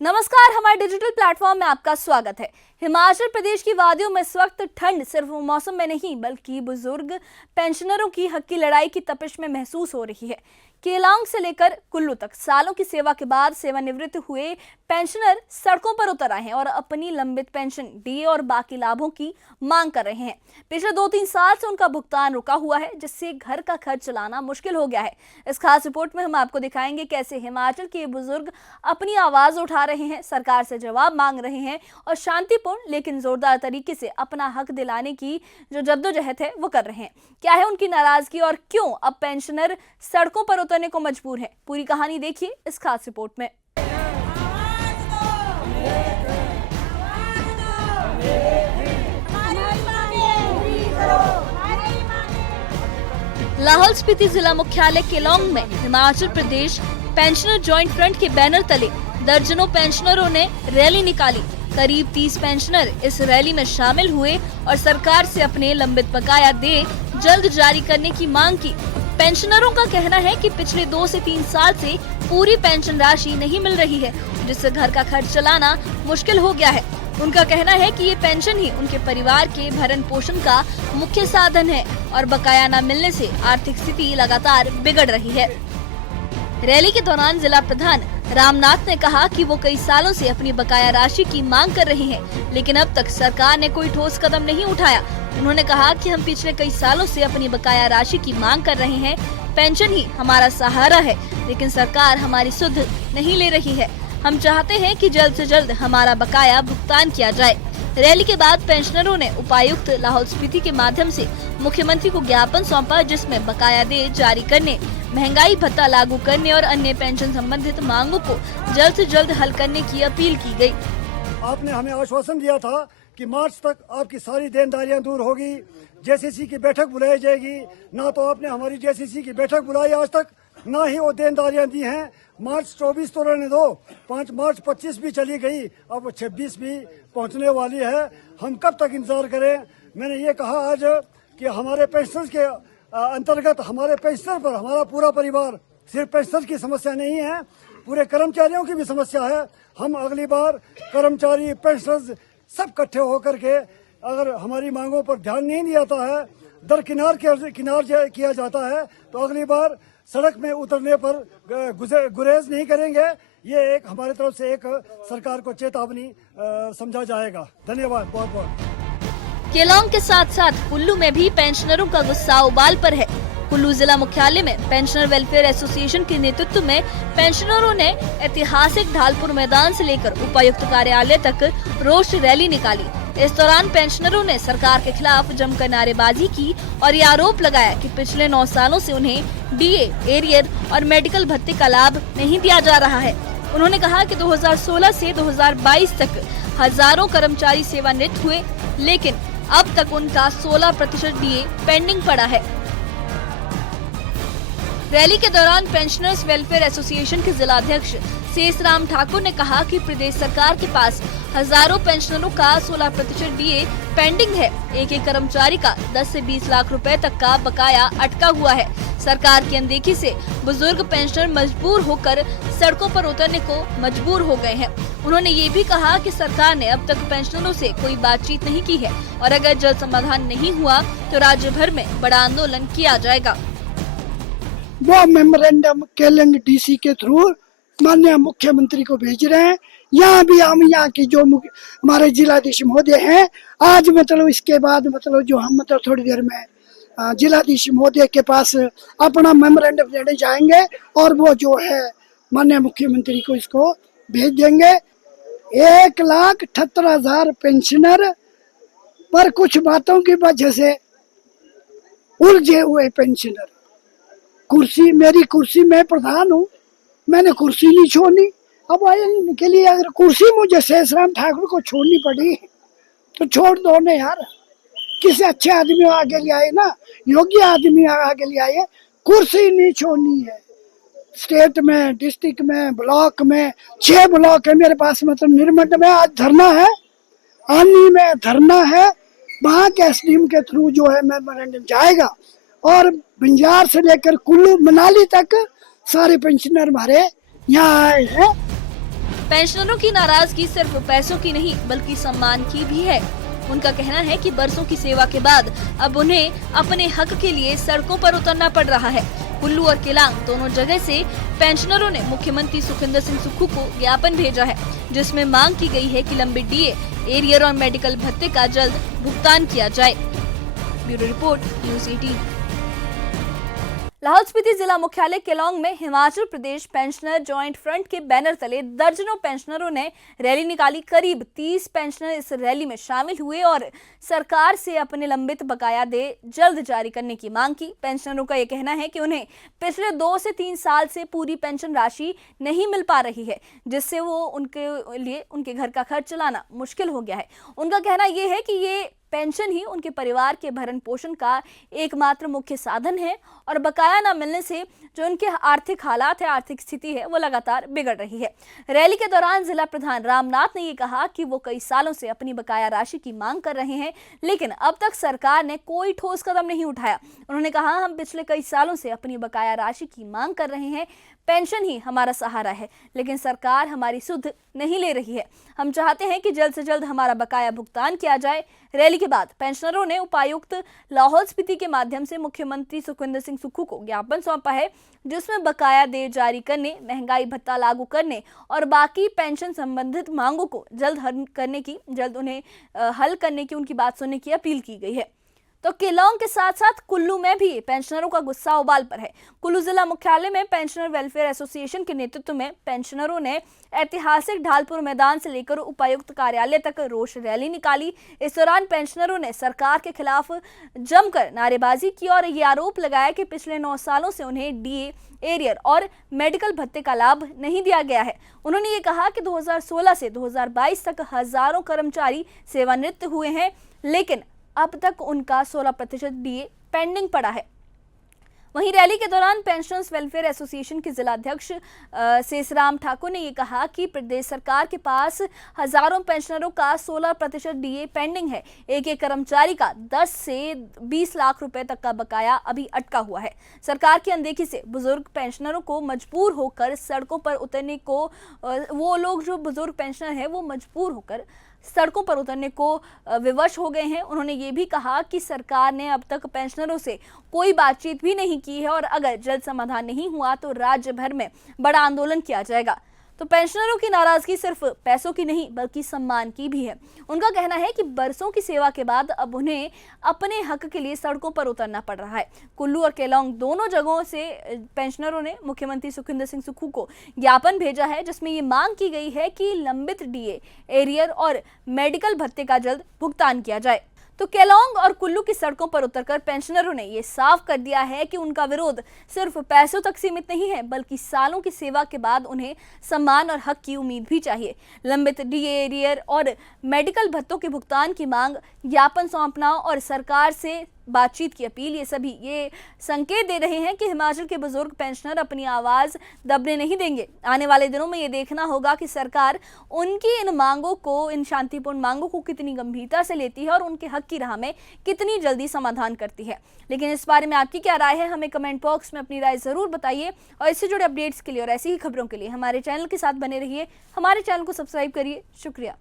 नमस्कार, हमारे digital platform में आपका स्वागत है। हिमाचल प्रदेश की वादियों में इस वक्त ठंड सिर्फ मौसम में नहीं बल्कि बुजुर्ग पेंशनरों की हक की लड़ाई की तपिश में महसूस हो रही है। केलांग से लेकर कुल्लू तक सालों की सेवा के बाद सेवानिवृत्त हुए पेंशनर सड़कों पर उतर आए हैं और अपनी लंबित पेंशन, डीए और बाकी लाभों की मांग कर रहे हैं। पिछले 2-3 साल से उनका भुगतान रुका हुआ है, जिससे घर का खर्च चलाना मुश्किल हो गया है। इस खास रिपोर्ट में हम आपको दिखाएंगे कैसे हिमाचल के बुजुर्ग अपनी आवाज उठा रहे हैं, सरकार से जवाब मांग रहे हैं और शांतिपूर्ण लेकिन जोरदार तरीके से अपना हक दिलाने की जो जद्दोजहद है वो कर रहे हैं। क्या है उनकी नाराजगी और क्यों अब पेंशनर सड़कों पर उतरने को मजबूर है? पूरी कहानी देखिए इस खास रिपोर्ट में। लाहौल स्पीति जिला मुख्यालय केलांग में Himachal Pradesh pensioner joint front के बैनर तले दर्जनों पेंशनरों ने रैली निकाली। करीब 30 पेंशनर इस रैली में शामिल हुए और सरकार से अपने लंबित बकाया दे जल्द जारी करने की मांग की। पेंशनरों का कहना है कि पिछले 2 से 3 साल से पूरी पेंशन राशि नहीं मिल रही है, जिससे घर का खर्च चलाना मुश्किल हो गया है। उनका कहना है कि ये पेंशन ही उनके परिवार के भरण पोषण का मुख्य साधन है और बकाया न मिलने से आर्थिक स्थिति लगातार बिगड़ रही है। रैली के दौरान जिला प्रधान रामनाथ ने कहा कि वो कई सालों से अपनी बकाया राशि की मांग कर रहे हैं, लेकिन अब तक सरकार ने कोई ठोस कदम नहीं उठाया। उन्होंने कहा कि हम पिछले कई सालों से अपनी बकाया राशि की मांग कर रहे हैं, पेंशन ही हमारा सहारा है, लेकिन सरकार हमारी सुध नहीं ले रही है। हम चाहते हैं कि जल्द से जल्द हमारा बकाया भुगतान किया जाए। रैली के बाद पेंशनरों ने उपायुक्त लाहौल स्पीति के माध्यम से मुख्यमंत्री को ज्ञापन सौंपा, जिसमें बकाया दे जारी करने, महंगाई भत्ता लागू करने और अन्य पेंशन संबंधित मांगों को जल्द से जल्द हल करने की अपील की गई। आपने हमें आश्वासन दिया था कि मार्च तक आपकी सारी देनदारियां दूर होगी, जेसीसी की बैठक बुलाई जाएगी। ना तो आपने हमारी जेसीसी की बैठक बुलाई आज तक, ना ही वो देनदारियां दी हैं। मार्च 24 तो रहने दो, 5 मार्च 25 भी चली गई, अब 26 भी पहुंचने वाली है। हम कब तक इंतजार करें? मैंने ये कहा आज कि हमारे पेंशनर्स के अंतर्गत हमारे पेंशनर पर हमारा पूरा परिवार, सिर्फ पेंशनर की समस्या नहीं है, पूरे कर्मचारियों की भी समस्या है। हम अगली बार कर्मचारी, पेंशनर्स सब इकट्ठे होकर के अगर हमारी मांगों पर ध्यान नहीं दिया जाता है, दरकिनार किया जाता है, तो अगली बार सड़क में उतरने पर गुरेज नहीं करेंगे। ये एक हमारी तरफ से एक सरकार को चेतावनी समझा जाएगा। धन्यवाद बहुत बहुत। केलांग के साथ साथ कुल्लू में भी पेंशनरों का गुस्सा उबाल पर है। कुल्लू जिला मुख्यालय में पेंशनर वेलफेयर एसोसिएशन के नेतृत्व में पेंशनरों ने ऐतिहासिक ढालपुर मैदान से लेकर उपायुक्त कार्यालय तक रोष रैली निकाली। इस दौरान पेंशनरों ने सरकार के खिलाफ जमकर नारेबाजी की और ये आरोप लगाया कि पिछले 9 सालों से उन्हें डीए, एरियर और मेडिकल भत्ते का लाभ नहीं दिया जा रहा है। उन्होंने कहा कि 2016 से 2022 तक हजारों कर्मचारी सेवानिवृत्त हुए, लेकिन अब तक उनका 16% डीए पेंडिंग पड़ा है। रैली के दौरान पेंशनर्स वेलफेयर एसोसिएशन के जिला अध्यक्ष शेषराम ठाकुर ने कहा कि प्रदेश सरकार के पास हजारों पेंशनरों का 16% डीए पेंडिंग है। एक कर्मचारी का 10 से 20 लाख रुपए तक का बकाया अटका हुआ है। सरकार की अनदेखी से बुजुर्ग पेंशनर मजबूर होकर सड़कों पर उतरने को मजबूर हो गए हैं। उन्होंने ये भी कहा कि सरकार ने अब तक पेंशनरों से कोई बातचीत नहीं की है और अगर जल्द समाधान नहीं हुआ तो राज्य भर में बड़ा आंदोलन किया जाएगा। वो मेमोरेंडम केलांग डीसी के थ्रू माननीय मुख्यमंत्री को भेज रहे हैं। यहाँ भी हम यहाँ की जो हमारे जिलाधीश महोदय हैं, आज मतलब इसके बाद मतलब जो हम मतलब थोड़ी देर में जिलाधीश महोदय के पास अपना मेमोरेंडम देने जाएंगे और वो जो है माननीय मुख्यमंत्री को इसको भेज देंगे। 1,78,000 पेंशनर पर कुछ बातों की वजह से उलझे हुए पेंशनर। मेरी कुर्सी में प्रधान हूँ, मैंने कुर्सी नहीं छोड़नी। अब आने के लिए अगर कुर्सी मुझे शेषराम ठाकुर को छोड़नी पड़ी तो छोड़ दो ना यार। किसी अच्छे आदमी आगे ले आए ना, योग्य आदमी आगे ले आए। कुर्सी नहीं छोड़नी है। स्टेट में, डिस्ट्रिक्ट में, ब्लॉक में 6 ब्लॉक है मेरे पास, मतलब निर्मंड में आज धरना है, आनी में धरना है। वहाँ के एसडीएम के थ्रू जो है मेमोरेंडम जाएगा और बंजार से लेकर कुल्लू, मनाली तक सारे पेंशनर हमारे यहाँ आए हैं। पेंशनरों की नाराजगी सिर्फ पैसों की नहीं बल्कि सम्मान की भी है। उनका कहना है कि बरसों की सेवा के बाद अब उन्हें अपने हक के लिए सड़कों पर उतरना पड़ रहा है। कुल्लू और केलांग दोनों जगह से पेंशनरों ने मुख्यमंत्री सुखविंदर सिंह सुक्खू को ज्ञापन भेजा है, जिसमें मांग की गई है कि लंबित डीए, एरियर और मेडिकल भत्ते का जल्द भुगतान किया जाए। Bureau report, news 18। Lahaul Spiti जिला मुख्यालय केलांग में Himachal Pradesh pensioner joint front के बैनर तले दर्जनों पेंशनरों ने रैली निकाली। करीब 30 पेंशनर इस रैली में शामिल हुए और सरकार से अपने लंबित बकाया दे जल्द जारी करने की मांग की। पेंशनरों का यह कहना है कि उन्हें पिछले 2 से 3 साल से पूरी पेंशन राशि नहीं मिल पा रही है, जिससे वो उनके लिए उनके घर का खर्च चलाना मुश्किल हो गया है। उनका कहना यह है कि ये पेंशन ही उनके परिवार के भरण पोषण का एकमात्र मुख्य साधन है और बकाया न मिलने से जो उनके आर्थिक हालात है, आर्थिक स्थिति है, वो लगातार बिगड़ रही है। रैली के दौरान जिला प्रधान रामनाथ ने ये कहा कि वो कई सालों से अपनी बकाया राशि की मांग कर रहे हैं, लेकिन अब तक सरकार ने कोई ठोस कदम नहीं उठाया। उन्होंने कहा, हम पिछले कई सालों से अपनी बकाया राशि की मांग कर रहे हैं, पेंशन ही हमारा सहारा है, लेकिन सरकार हमारी सुध नहीं ले रही है। हम चाहते हैं कि जल्द से जल्द हमारा बकाया भुगतान किया जाए। रैली के बाद पेंशनरों ने उपायुक्त लाहौल स्पीति के माध्यम से मुख्यमंत्री सुखविंदर सिंह सुक्खू को ज्ञापन सौंपा है, जिसमें बकाया देय जारी करने, महंगाई भत्ता लागू करने और बाकी पेंशन संबंधित मांगों को जल्द उन्हें हल करने की उनकी बात सुनने की अपील की गई है। तो केलांग के साथ साथ कुल्लू में भी पेंशनरों का गुस्सा उबाल पर है। कुल्लू जिला मुख्यालय में पेंशनर वेलफेयर एसोसिएशन के नेतृत्व में पेंशनरों ने ऐतिहासिक ढालपुर मैदान से लेकर उपायुक्त कार्यालय तक रोष रैली निकाली। इस दौरान पेंशनरों ने सरकार के खिलाफ जमकर नारेबाजी की और ये आरोप लगाया कि पिछले 9 सालों से उन्हें डीए, एरियर और मेडिकल भत्ते का लाभ नहीं दिया गया है। उन्होंने ये कहा कि 2016 से 2022 तक हजारों कर्मचारी सेवानिवृत्त हुए हैं, लेकिन अब तक उनका 16% डीए पेंडिंग पड़ा है। वहीं रैली के दौरान पेंशनर्स वेलफेयर एसोसिएशन के जिलाध्यक्ष शेषराम ठाकुर ने यह कहा कि प्रदेश सरकार के पास हजारों पेंशनरों का 16% डीए पेंडिंग है। एक कर्मचारी का 10 से 20 लाख रुपए तक का बकाया अभी अटका हुआ है। सरकार की अनदेखी से बुजुर्ग पेंशनरों को मजबूर होकर सड़कों पर उतरने को वो लोग जो बुजुर्ग पेंशनर हैं वो मजबूर होकर सड़कों पर उतरने को विवश हो गए हैं। उन्होंने ये भी कहा कि सरकार ने अब तक पेंशनरों से कोई बातचीत भी नहीं की है और अगर जल्द समाधान नहीं हुआ तो राज्य भर में बड़ा आंदोलन किया जाएगा। तो पेंशनरों की नाराजगी सिर्फ पैसों की नहीं बल्कि सम्मान की भी है। उनका कहना है कि बरसों की सेवा के बाद अब उन्हें अपने हक के लिए सड़कों पर उतरना पड़ रहा है। कुल्लू और केलांग दोनों जगहों से पेंशनरों ने मुख्यमंत्री सुखविंदर सिंह सुक्खू को ज्ञापन भेजा है, जिसमें ये मांग की गई है कि लंबित डीए, एरियर और मेडिकल भत्ते का जल्द भुगतान किया जाए। तो केलांग और कुल्लू की सड़कों पर उतरकर पेंशनरों ने ये साफ कर दिया है कि उनका विरोध सिर्फ पैसों तक सीमित नहीं है, बल्कि सालों की सेवा के बाद उन्हें सम्मान और हक की उम्मीद भी चाहिए। लंबित डीए, एरियर और मेडिकल भत्तों के भुगतान की मांग, ज्ञापन सौंपना और सरकार से बातचीत की अपील, ये सभी ये संकेत दे रहे हैं कि हिमाचल के बुजुर्ग पेंशनर अपनी आवाज़ दबने नहीं देंगे। आने वाले दिनों में ये देखना होगा कि सरकार उनकी इन मांगों को, इन शांतिपूर्ण मांगों को कितनी गंभीरता से लेती है और उनके हक की राह में कितनी जल्दी समाधान करती है। लेकिन इस बारे में आपकी क्या राय है, हमें कमेंट बॉक्स में अपनी राय ज़रूर बताइए और इससे जुड़े अपडेट्स के लिए और ऐसी ही खबरों के लिए हमारे चैनल के साथ बने रहिए। हमारे चैनल को सब्सक्राइब करिए। शुक्रिया।